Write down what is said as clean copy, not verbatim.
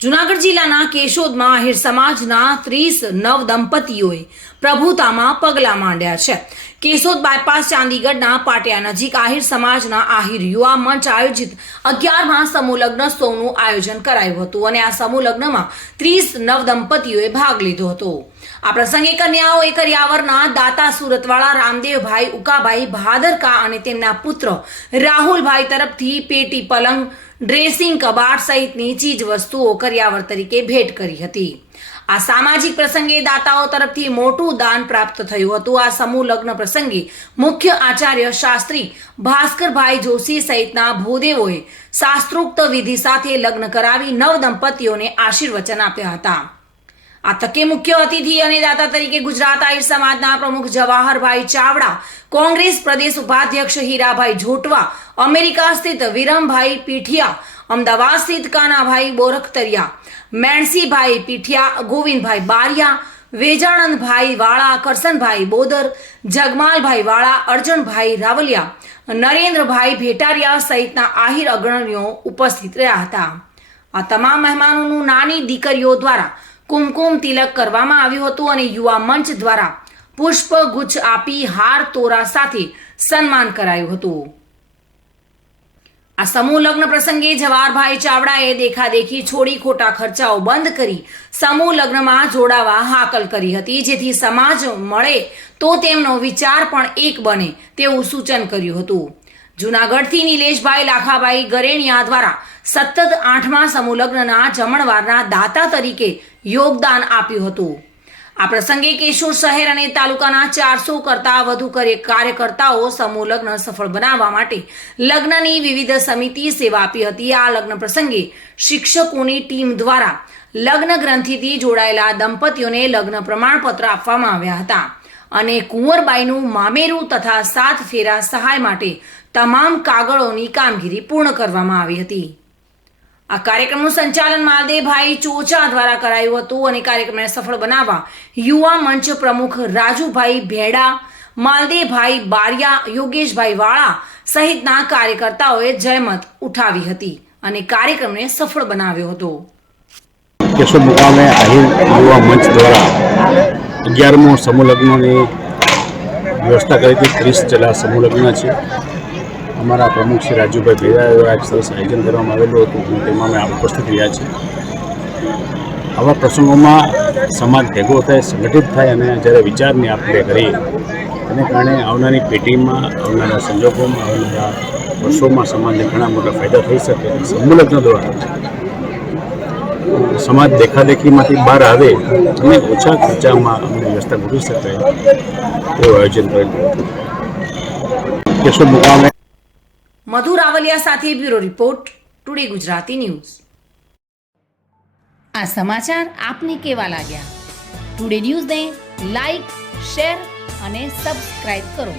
જૂનાગઢ જિલ્લાના કેશોદમાં આહિર સમાજના 30 નવદંપતીઓએ પ્રભુતામાં પગલાં માંડ્યા છે। કેશોદ બાયપાસ ચાંદીગઢના પાટિયા નજીક આહિર સમાજના આહિર યુવા મંચ આયોજિત 11મા સમૂહ લગ્નોત્સવનું આયોજન કરાયું હતું અને આ સમૂહ લગ્નમાં 30 નવદંપતીઓએ ભાગ લીધો હતો। આ પ્રસંગે કન્યાઓએ કરિયાવરના દાતા સુરતવાળા રામદેવભાઈ ઉકાભાઈ ભાદરકા અને તેમના પુત્ર રાહુલભાઈ તરફથી પેટી પલંગ ડ્રેસિંગ કબાટ સહિતની ચીજ વસ્તુઓ કરિયાવર તરીકે ભેટ કરી હતી। આ સામાજિક પ્રસંગે દાતાઓ તરફથી મોટું દાન પ્રાપ્ત થયું હતું। આ સમૂહ લગ્ન પ્રસંગે મુખ્ય આચાર્ય શાસ્ત્રી ભાસ્કરભાઈ જોશી સહિતના ભૂદેવોએ શાસ્ત્રોક્ત વિધિ સાથે લગ્ન કરાવી નવદંપતીઓને આશીર્વચન આપ્યા હતા। આ તકે મુખ્ય અતિથિ અને દાતા તરીકે ગુજરાત આહિર સમાજના પ્રમુખ જવાહરભાઈ ચાવડા, કોંગ્રેસ પ્રદેશ ઉપાધ્યક્ષ હીરાભાઈ જોટવા, અમેરિકા સ્થિત વિરમભાઈ પીઠિયા, અમદાવાદ સ્થિત કાનાભાઈ બોરખતરિયા, મેણસીભાઈ પીઠિયા, ગોવિંદભાઈ બારિયા, વેજાણંદભાઈ વાળા, કરસનભાઈ બોદર, જગમાલભાઈ વાળા, અર્જણભાઈ રાવલિયા, નરેન્દ્રભાઈ ભેટારિયા સહિતના આહિર અગ્રણીઓ ઉપસ્થિત રહ્યા હતા। આ તમામ મહેમાનોનું નાની દીકરીઓ દ્વારા કુમકુમ તિલક કરવામાં આવ્યું હતું અને યુવા મંચ દ્વારા પુષ્પ ગુચ્છ આપી હાર તોરા સાથે સન્માન કરાયું હતું। આ સમૂહ લગ્ન પ્રસંગે જવાહરભાઈ ચાવડાએ દેખાદેખી છોડી ખોટા ખર્ચાઓ બંધ કરી સમૂહ લગ્નમાં જોડાવા હાકલ કરી હતી, જેથી સમાજ મળે તો તેમનો વિચાર પણ એક બને તેવું સૂચન કર્યું હતું। જૂનાગઢથી નિલેશભાઈ લાખાભાઈ ગરેણિયા દ્વારા સતત 8મા સમૂહ લગ્નના જમણવારના દાતા તરીકે યોગદાન આપ્યું હતું। આ પ્રસંગે કેશોદ શહેર અને તાલુકાના 400 કરતા વધુ કાર્યકર્તાઓ સમૂહ લગ્ન સફળ બનાવવા માટે લગ્નની વિવિધ સમિતિ સેવા આપી હતી। આ લગ્ન પ્રસંગે શિક્ષકોની ટીમ દ્વારા લગ્ન ગ્રંથિથી જોડાયેલા દંપતીઓને લગ્ન પ્રમાણપત્ર આપવામાં આવ્યા હતા અને કુંવરબાઈનું મામેરું તથા 7 ફેરા સહાય માટે તમામ કાગળોની કામગીરી પૂર્ણ કરવામાં આવી હતી। આ કાર્યક્રમનું સંચાલન માલદેવભાઈ ચોચા દ્વારા કરાયું હતું અને કાર્યક્રમને સફળ બનાવવા યુવા મંચ પ્રમુખ રાજુભાઈ ભેડા, માલદેવભાઈ બારિયા, યોગેશભાઈ વાળા સહિતના કાર્યકર્તાઓએ જહેમત ઉઠાવી હતી અને કાર્યક્રમને સફળ બનાવ્યો હતો। કેશોદ મુકામે આહિર યુવા મંચ દ્વારા 11મો સમૂહ લગ્નની વ્યવસ્થા કરી હતી। 30 જેટલા સમૂહ લગ્ન છે। અમારા પ્રમુખ શ્રી રાજુભાઈ ભેડા દ્વારા એક સરસ આયોજન કરવામાં આવેલું હતું, તેમાં અમે ઉપસ્થિત રહ્યા છીએ। આવા પ્રસંગોમાં સમાજ ભેગો થાય, સંગઠિત થાય અને જ્યારે વિચારની આપણે કરીએ તેને કારણે આવનારી પેઢીમાં, આવનારા સંજોગોમાં, આવનારા વર્ષોમાં સમાજને ઘણા મોટા ફાયદા થઈ શકે। સમૂહ લગ્ન દ્વારા સમાજ દેખાદેખીમાંથી બહાર આવે અને ઓછા ખર્ચામાં અમને વ્યવસ્થા ગોઠવી શકાય તેવું આયોજન કરેલું હતું। કેશોદ મુકામે મધુ રાવલિયા સાથે bureau report, today Gujarati news. આ સમાચાર આપને કેવા લાગ્યા? ટુડે ન્યૂઝને લાઈક, શેર અને સબસ્ક્રાઇબ કરો।